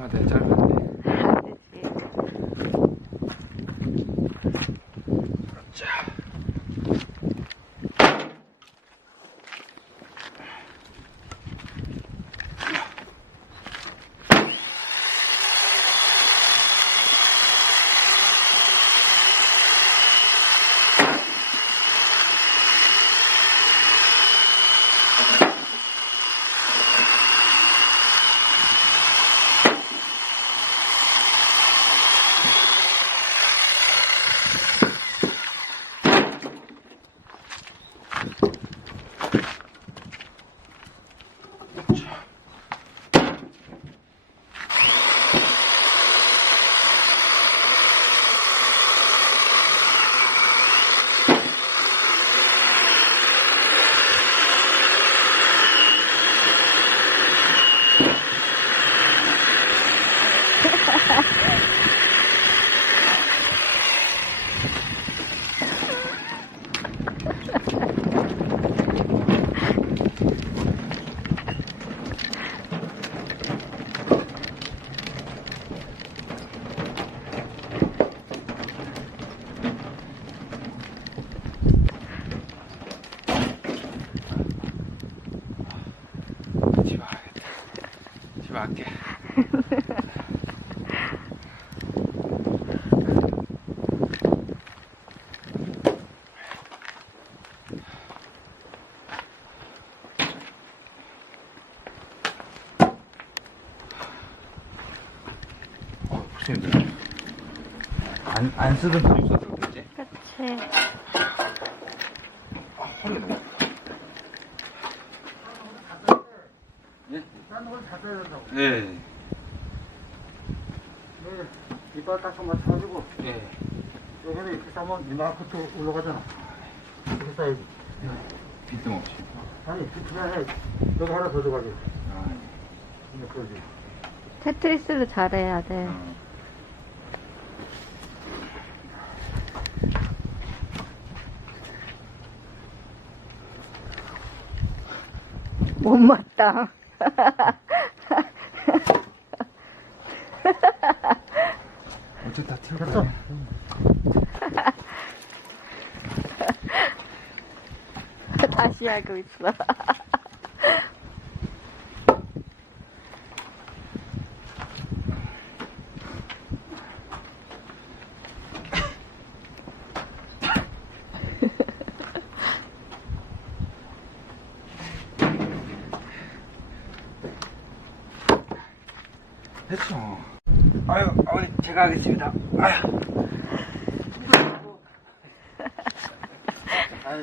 잠깐만, 짧은데. 자. 집에 갈게. 벌써 힘들어. 안 쓰던 돈 있어도 그렇지? 그치. 허리 너무 예? 딴 걸 다 빼야 된다고. 예. 네. 이빨 딱 한번 쳐주고, 예. 여기는 이렇게 싸면 이만큼 올라가잖아. 이렇게 싸야지. 빈틈없이. 아니, 그냥 해. 여기 하나 더 들어가지. 아, 그러지. 테트리스를 잘해야 돼. 못 맞다. 어째 다 튀어. 됐어. 다시 하고 있어. 됐어. 아유, 어머니, 제가 하겠습니다. 아유. 아이,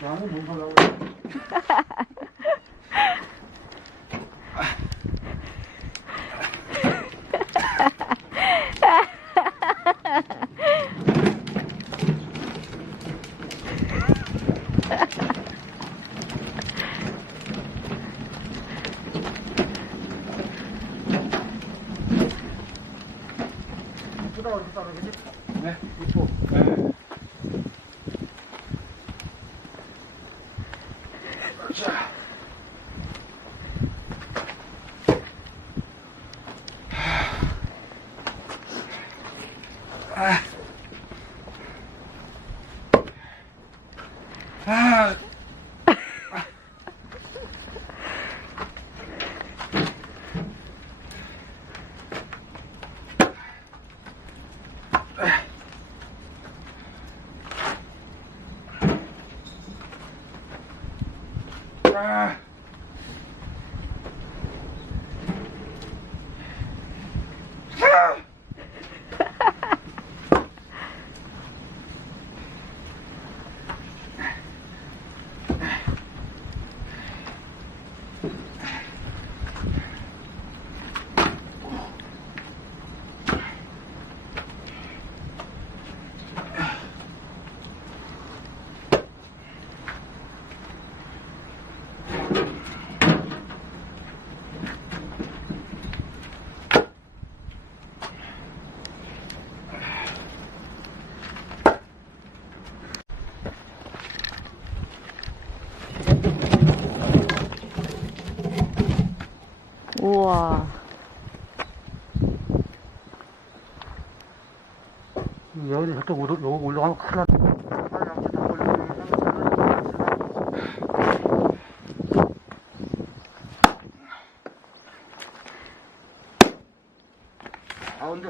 나무 못 가려고 그래. 이쁘다, 어디 따르겠지? 네? 이뻐. 네. 자. 아. 아. 아. 우와. 여기 저쪽 요거 올라가면 큰일 났다. 양치 다 올리고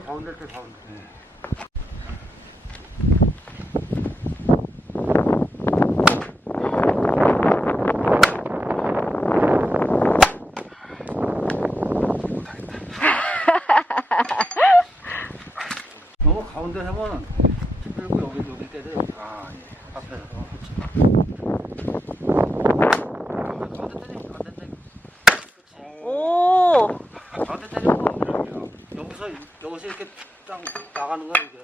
가운데 때 가운데. 너무 가운데 하면은 들고 여기 때려. 아, 예. 앞에서. 그렇지. 가운데 때리면 안 된다. 그렇지. 오! 가운데 때리고 여기서 이렇게 딱 나가는 거야 이게.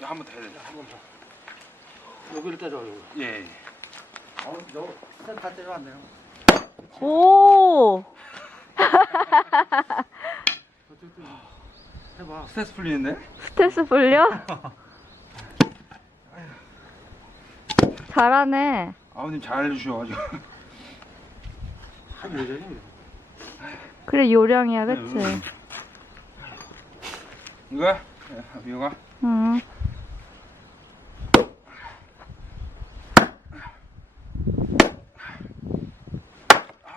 한번 더 해야 돼. 한 번 더. 여기를 때려 여기. 예. 요 센터 때려 안 되나? 오! 저쪽도 해봐. 스트레스 풀리는데? 스트레스 풀려? 잘하네. 아버님 잘 알려주셔가지고. 한 요령이. 그래, 요령이야, 그치? 이거야? 이거가? 응.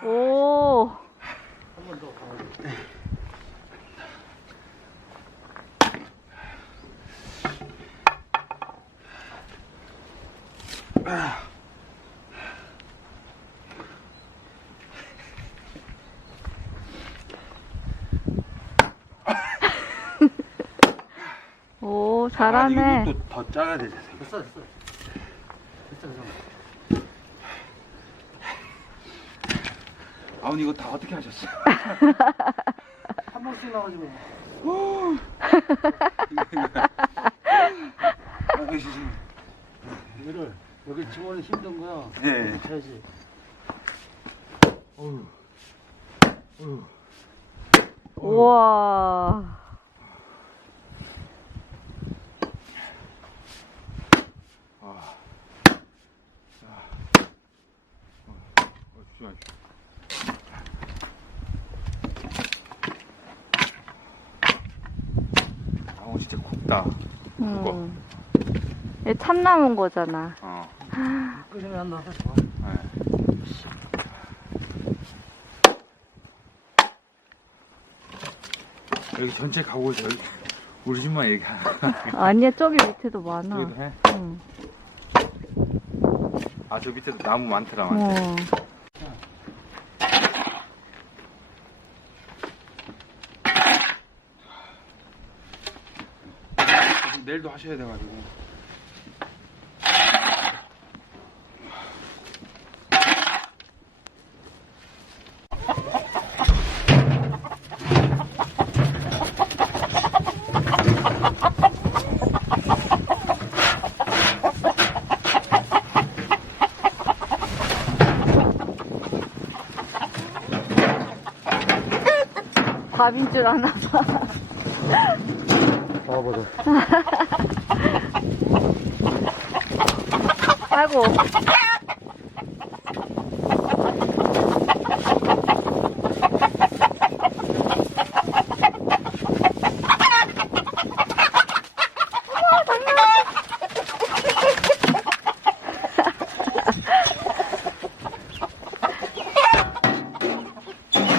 오! 한 번 더. 오, 잘하네. 이거 또 더 짜야 되지. 됐어. 아버님 이거 다 어떻게 하셨어요? 한 번씩 나오지 뭐. 이거를 여기 집어넣기 힘든 거야. 예. 쳐야지. 어휴. 우와. 아, 진짜 곱다. 이게 참나무인 거잖아. 끓이면 안 나서 좋아. 여기 전체 가고 있어. 우리 집만 얘기하나? 아니야, 저기 밑에도 많아. 여기도 해? 응. 아, 저 밑에도 나무 많더라. 어. 내일도 하셔야 돼가지고. 밥인 줄 아나 봐. 봐보자. 아이고.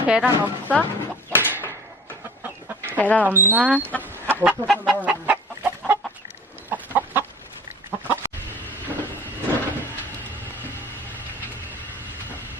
계란 없어? 계란 없나? 없었어, 나.